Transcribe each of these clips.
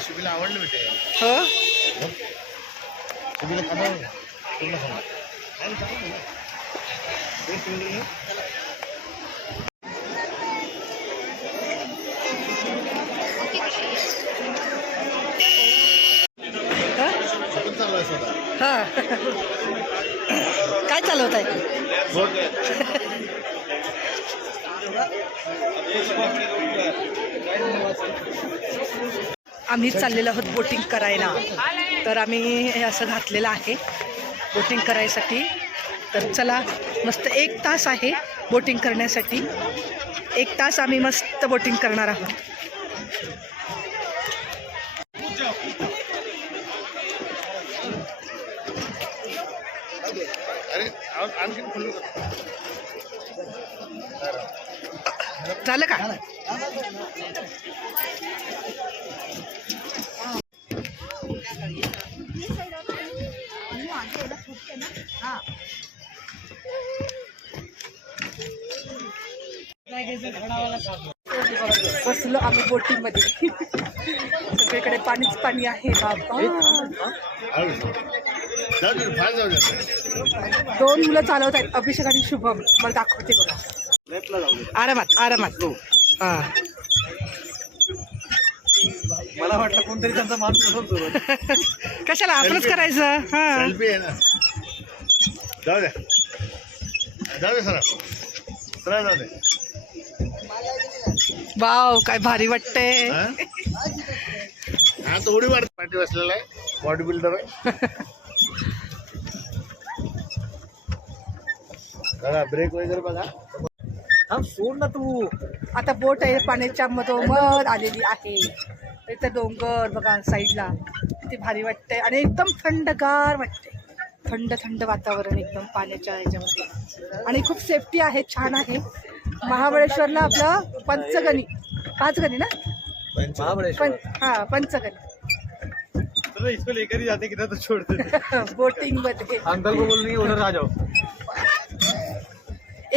शुभीला आवडलं बेटे. हो शुभीला खाणार पूर्ण खाणार. हा काय चालवत आहे? आम्ही चाललेलो आहोत बोटिंग करायला. तर आम्ही हे असं घातलेलं आहे बोटिंग करायसाठी. तर चला मस्त 1 तास आहे बोटिंग करण्यासाठी. 1 तास आम्ही मस्त बोटिंग करणार आहोत. झालं का? बसलो आम्ही बोटिंग मध्ये. सगळीकडे पाणीच पाणी आहे बाबा. 2 मुलं चालवत आहेत, अभिषेक आणि शुभम. मला दाखवते बघा. आरामात आरामात. हा मला वाटलं कोणतरी त्यांचा माणूस कशाला आपणच करायचं. हा जाऊ द्या जाऊ दे सर सर जाऊ दे. वाव काय भारी वाटते. हा तो उडी मारत पाठी बसलेला आहे. बॉडी बिल्डर आहे. बघा ब्रेक वगैरे बघा. हा सोड ना तू. आता बोट आहे पाण्याच्या मधोमध आलेली आहे. इथं डोंगर बघा साईडला. किती भारी वाटते आणि एकदम थंडगार वाटते. थंड थंड वातावरण एकदम पाण्याच्या ह्याच्यामध्ये. आणि खूप सेफ्टी आहे, छान आहे. महाबळेश्वरला आपलं पंचगणी 5 गणी ना. हा पंचगणी. इसको लेकर ही जाते किधर तो छोड़ते. बोटिंग मध्ये अंकल को बोलने उधर आ जाओ.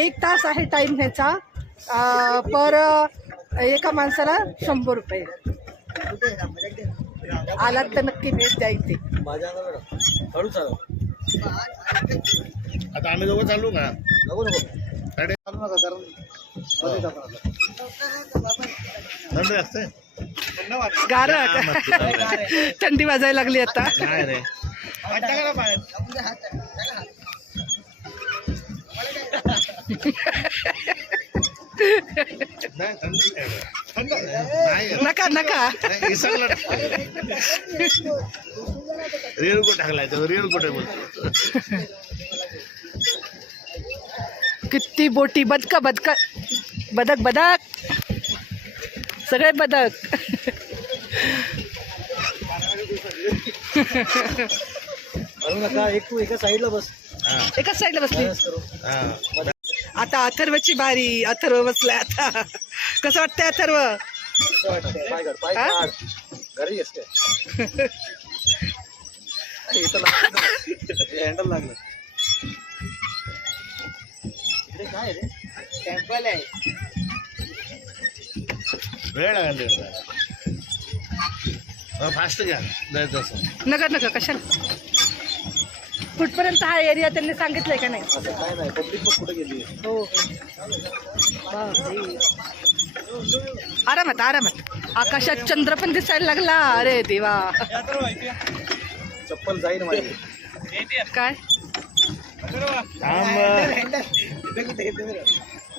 1 तास आहे टाइम ह्याचा. पर एका माणसाला 100 रुपये. आलात तर नक्की भेट द्या इथे. आता आम्ही दोघं चालू का? नको चालू नका कारण असते. गार थंडी वाजायला लागली आता. नाही रे नका नका. रिअल को टाकलाय तो. रिअल कोट बोलतो. किती बोटी. बदक बदक बदक बदक सगळे बदक. नका एक तू एका साईडला बस. एकाच साईडला बसली. आता अथर्वची बारी. अथर्व बसलाय आता. कसं वाटतंय अथर्व? घरी असते. हँडल लागलं. काय रे टेम्पल आहे. वेळ लागेल. फास्ट घ्या जायचं असं. नका नका कशाला. कुठपर्यंत हा एरिया त्यांनी सांगितलंय का नाही? काय नाही पब्लिक पण कुठे गेली. हो आरामात आरामात. आकाशात चंद्र पण दिसायला लागला. अरे देवा. चप्पल जाईल माझी. काय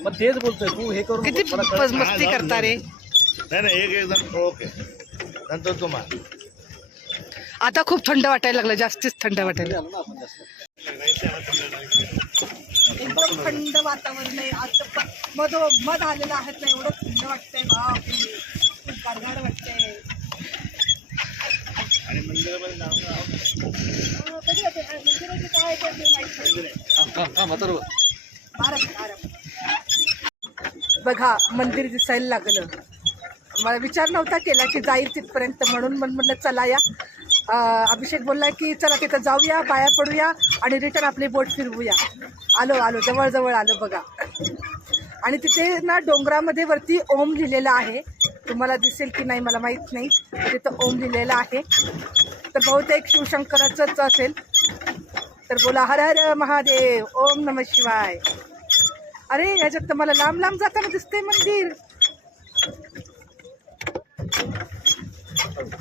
मग तेच बोलतोय तू. हे करून किती मस्ती करता रे. नाही नाही एक एकदम ओके. नंतर तुम्हाला आता खूप थंड वाटायला लागलं. जास्तीच थंड वाटायला. एकदम थंड वातावरण आहे. आता मध आलेलं आहे ना. एवढं थंड वाटतंय. बापरे खूप गारगार वाटतंय. बघा मंदिर दिसायला लागलं. मला विचार नव्हता केला की जाईल तिथपर्यंत म्हणून म्हटलं चला या. अभिषेक बोलला की चला तिथं जाऊया, पाया पडूया आणि रिटर्न आपली बोट फिरवूया. आलो जवळ आलो बघा. आणि तिथे ना डोंगरामध्ये वरती ओम लिहिलेला आहे. तुम्हाला दिसेल की नाही मला माहीत नाही. तिथं ओम लिहिलेलं आहे, तर बहुतेक शिवशंकराचंच असेल. तर बोला हर हर महादेव, ओम नमः शिवाय. अरे ह्याच्यात तर मला लांब लांब जाताना दिसते मंदिर.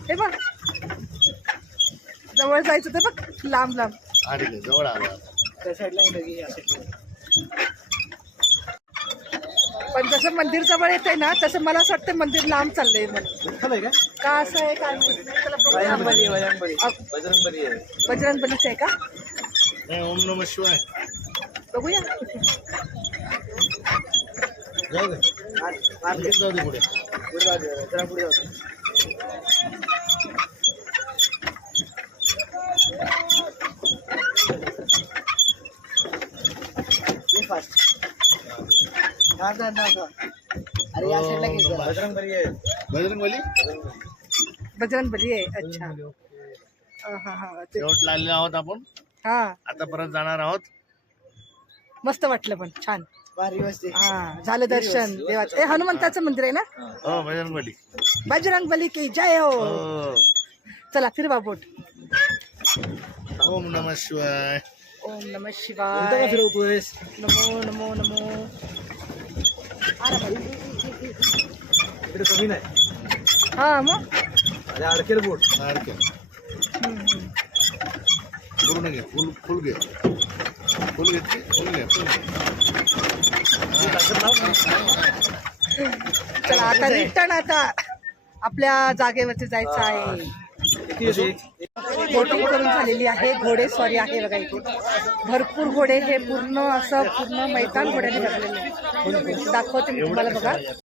हे बघ, जवळ जायचं तर बघ, लांब लांब. आले जवळ आला. पण जसं मंदिर जवळ येत आहे ना, तसं मला असं वाटतं मंदिर लांब चाललंय. मला का असं आहे काय माहिती नाही. त्याला बघूया. बजरंग बलीचं आहे का? नाही, ओम नमः शिवाय. बघूया. जाऊ दे. जाऊ दे पुढे. अरे या साईडला घे. बजरंग बली आहे. बजरंग बली बजरंग बली आहे. अच्छा. हा हा ते शेवटला आलेलो आहोत आपण. हा आता परत जाणार आहोत. मस्त वाटलं पण छान. भारी वस्ती. हा झालं दर्शन देवाचं. हे हनुमंताचं मंदिर आहे ना? हो बजरंग बली. बजरंग बली की जय हो. हो. चला फिरवा बोट. ओम नमः शिवाय. ओम नमः कोणतं का शिवाय. फिरवतोयस? नमो नमो नमो. अरे बाई. इकडे कमी नाही. हा मग अरे अडकेल बोट. सारखे हम्म. पूर्ण घे. फुल फुल घे. फुल घेतली. फुल घे. फुल घे. चला आता रिटर्न आता आपल्या जागेवरती जायचं आहे. बोटिंग करून झालेली आहे. घोडेस्वारी आहे बघा इथे. भरपूर घोडे, हे पूर्ण असं पूर्ण मैदान घोड्याने भरलेलं आहे. दाखवते मी तुम्हाला बघा.